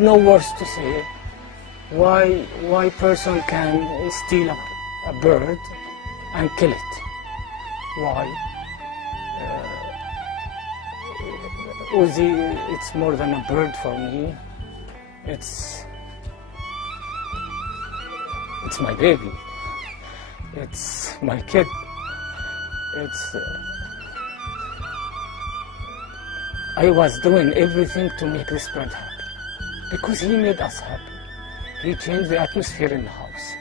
have no words to say. Why person can steal a bird and kill it? Why? Ozzi, it's more than a bird for me. It's my baby. It's my kid. I was doing everything to make this bird happy because he made us happy. He changed the atmosphere in the house.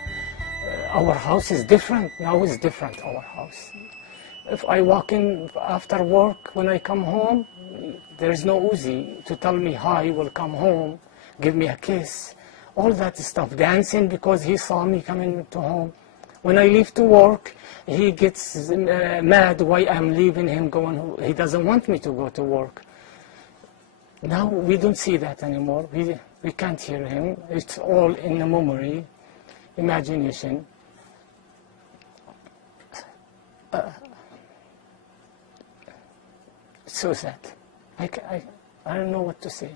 Our house is different. Now it's different, our house. If I walk in after work, when I come home, there is no Ozzi to tell me hi, will come home, give me a kiss. All that stuff, dancing because he saw me coming to home. When I leave to work, he gets mad why I'm leaving him going. He doesn't want me to go to work. Now we don't see that anymore. We can't hear him. It's all in the memory, imagination. It's so sad. I don't know what to say.